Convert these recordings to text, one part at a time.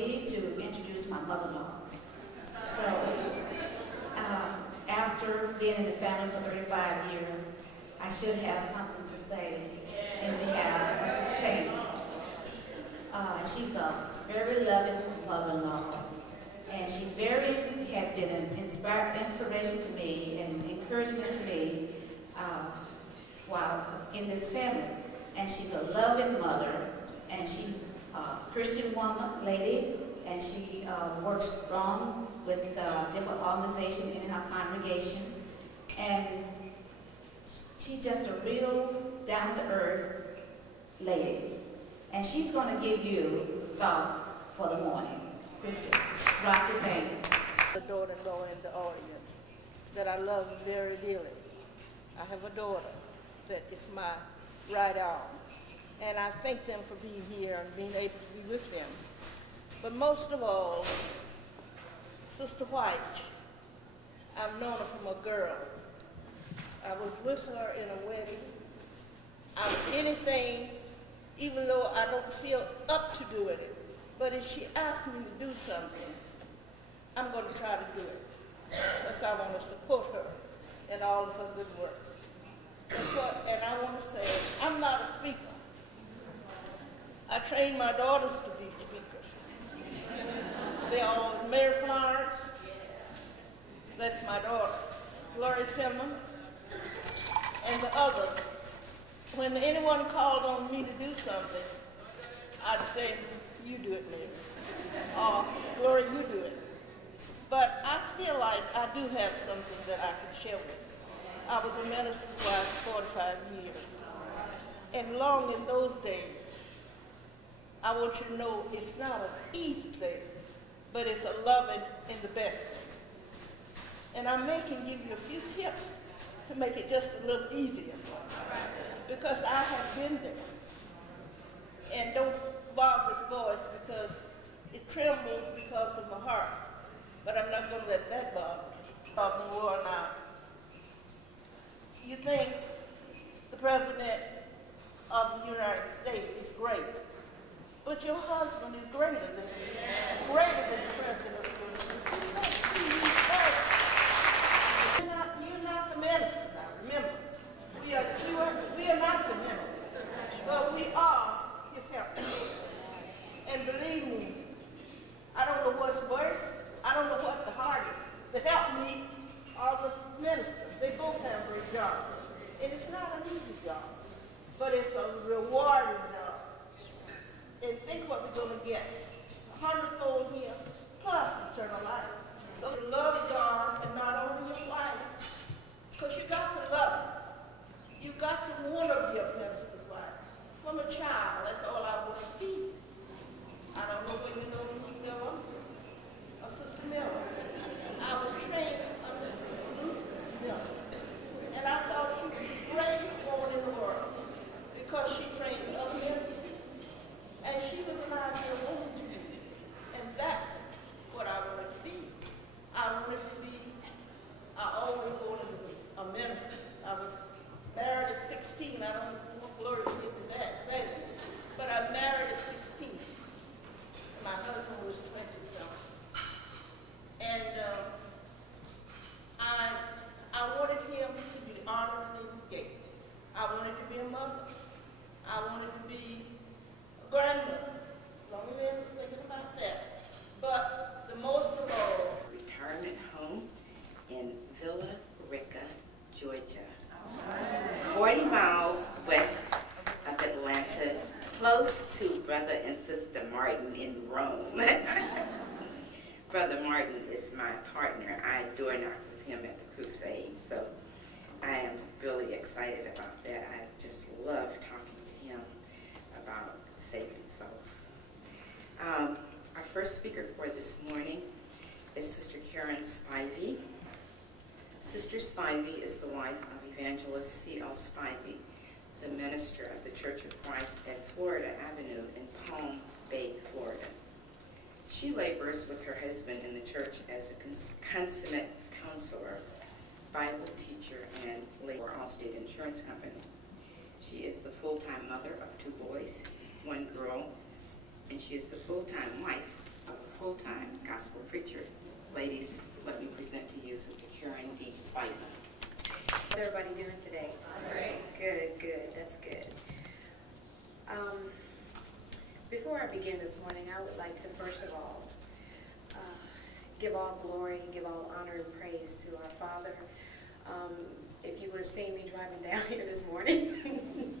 me to introduce my mother-in-law. So, after being in the family for 35 years, I should have something to say in behalf of Sister Payne. She's a very loving mother-in-law, and she has been an inspiration to me and encouragement to me while in this family. And she's a loving mother, and she's a Christian lady, and she works strong with different organizations in her congregation. And she's just a real down-to-earth lady. And she's going to give you the thought for the morning. Sister Rossie Payne. The daughter-in-law in the audience that I love very dearly. I have a daughter that is my right arm. And I thank them for being here and being able to be with them. But most of all, Sister White, I've known her from a girl. I was with her in a wedding. Anything, even though I don't feel up to doing it, but if she asks me to do something, I'm going to try to do it. Because I want to support her in all of her good work. And I want to say, I'm not a speaker. I train my daughters to be speakers. They're all Mary Florence, that's my daughter, Gloria Simmons, and the others. When anyone called on me to do something, I'd say, you do it, Mary. Or, Gloria, you do it. But I feel like I do have something that I can share with you. I was a minister's wife for 45 years. And long in those days, I want you to know it's not an easy thing, but it's a loving and the best thing. And I may can give you a few tips to make it just a little easier, because I have been there. And don't bog this voice because it trembles because of my heart, but I'm not going to let that bother me. Of the war now. You think the President of the United States is great, but your husband is greater than you, greater than the President of the United States. You're not the minister now, remember. We are not the minister, but we are his helper. And believe me, I don't know what's worse, I don't know what the hardest. The help me are the ministers. They both have great jobs. And it's not an easy job, but it's a rewarding job. And think what we're going to get. 100-fold here, plus eternal life. So love God, and not only your wife, because you got to love it. You got to want to be a minister's wife. From a child, that's all I want to be. I don't know where you know Miller, or Sister Miller. I was trained under Sister Miller. And I thought she was the greatest woman in the world because she trained other ministers. And she was an ideal woman to me. And that's what I wanted to be. I always wanted to be a minister. I was married at 16. I don't know what glory to give to that, say it. But I married at 16. My husband was 20-something. And I wanted him to be honored and gay. I wanted to be a mother. I wanted to be a grandmother. As long as I was thinking about that. But the most of all, retirement home in Villa Rica, Georgia. 40 miles west of Atlanta, close to Brother and Sister Martin in Rome. Brother Martin is my partner. I door knocked with him at the crusade, so I am really excited about that. I just love talking to him about saving souls. Our first speaker for this morning is Sister Karen Spivey. Sister Spivey is the wife of Evangelist C.L. Spivey, the minister of the Church of Christ at Florida Avenue in Palm Bay, Florida. She labors with her husband in the church as a consummate counselor, Bible teacher, and labor Allstate Insurance Company. She is the full-time mother of 2 boys, 1 girl, and she is the full-time wife of gospel preacher. Ladies, let me present to you Sister Karen D. Spivey. How's everybody doing today? All right. Good, good. That's good. Before I begin this morning, I would like to first of all give all glory and give all honor and praise to our Father. If you would have seen me driving down here this morning,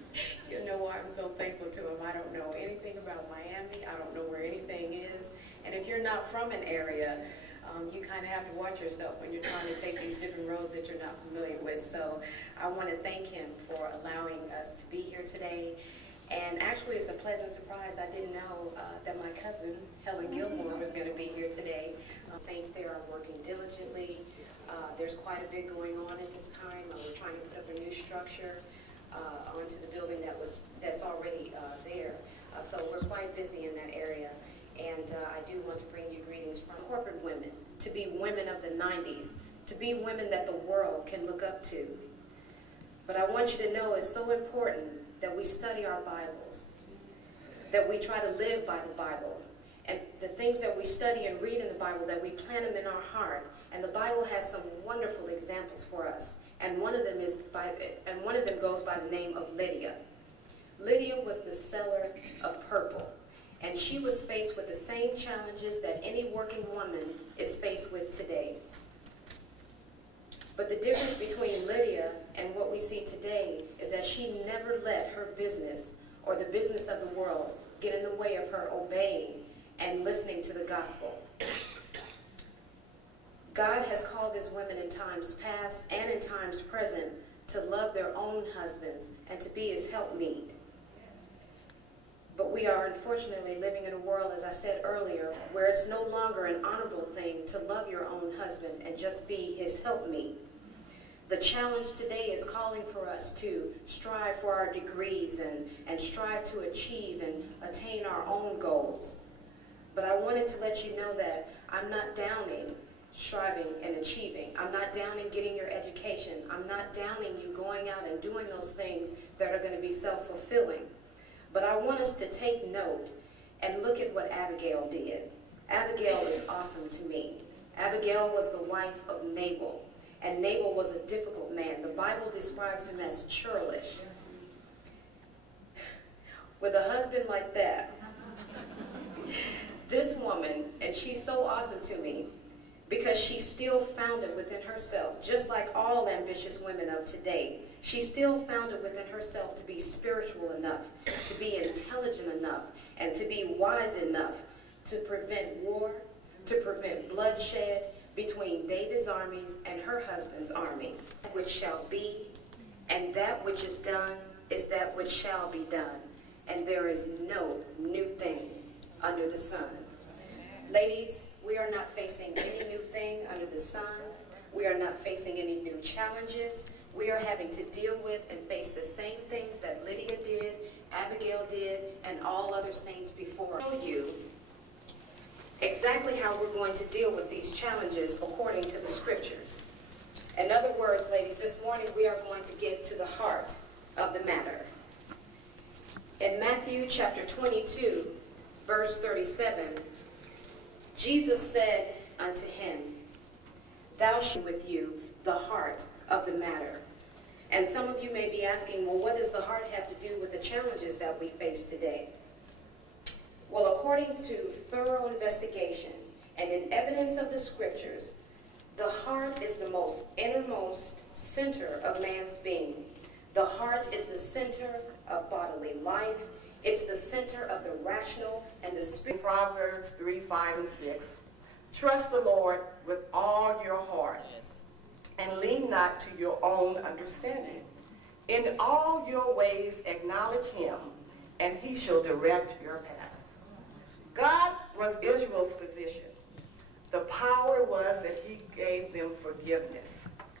you'll know why I'm so thankful to him. I don't know anything about Miami. I don't know where anything is. And if you're not from an area, you kind of have to watch yourself when you're trying to take these different roads that you're not familiar with. So I want to thank him for allowing us to be here today. And actually, it's a pleasant surprise. I didn't know that my cousin, Helen Gilmore, was going to be here today. Saints there are working diligently. There's quite a bit going on at this time. We're trying to put up a new structure onto the building that's already there. So we're quite busy in that area. And I do want to bring you greetings from corporate women, to be women of the 90s, to be women that the world can look up to. But I want you to know it's so important that we study our Bibles, that we try to live by the Bible, and the things that we study and read in the Bible, that we plant them in our heart. And the Bible has some wonderful examples for us. And one of them goes by the name of Lydia. Lydia was the seller of purple. And she was faced with the same challenges that any working woman is faced with today. But the difference between Lydia and what we see today is that she never let her business or the business of the world get in the way of her obeying and listening to the gospel. God has called his women in times past and in times present to love their own husbands and to be his helpmeet. But we are unfortunately living in a world, as I said earlier, where it's no longer an honorable thing to love your own husband and just be his helpmeet. The challenge today is calling for us to strive for our degrees and strive to achieve and attain our own goals. But I wanted to let you know that I'm not downing striving and achieving. I'm not downing getting your education. I'm not downing you going out and doing those things that are going to be self-fulfilling. But I want us to take note and look at what Abigail did. Abigail is awesome to me. Abigail was the wife of Nabal, and Nabal was a difficult man. The Bible describes him as churlish. With a husband like that, this woman, and she's so awesome to me, because she still found it within herself, just like all ambitious women of today. She still found it within herself to be spiritual enough, to be intelligent enough, and to be wise enough to prevent war, to prevent bloodshed between David's armies and her husband's armies. That which shall be, and that which is done is that which shall be done. And there is no new thing under the sun. Ladies, we are not facing any new thing under the sun. We are not facing any new challenges. We are having to deal with and face the same things that Lydia did, Abigail did, and all other saints before. I'll show you exactly how we're going to deal with these challenges according to the scriptures. In other words, ladies, this morning we are going to get to the heart of the matter. In Matthew chapter 22, verse 37, Jesus said unto him, "Thou shalt with you the heart of the matter." And some of you may be asking, well, what does the heart have to do with the challenges that we face today? Well, according to thorough investigation and in evidence of the scriptures, the heart is the most innermost center of man's being. The heart is the center of bodily life. It's the center of the rational and the spiritual. Proverbs 3, 5, and 6. Trust the Lord with all your heart, and lean not to your own understanding. In all your ways acknowledge him, and he shall direct your paths. God was Israel's physician. The power was that he gave them forgiveness.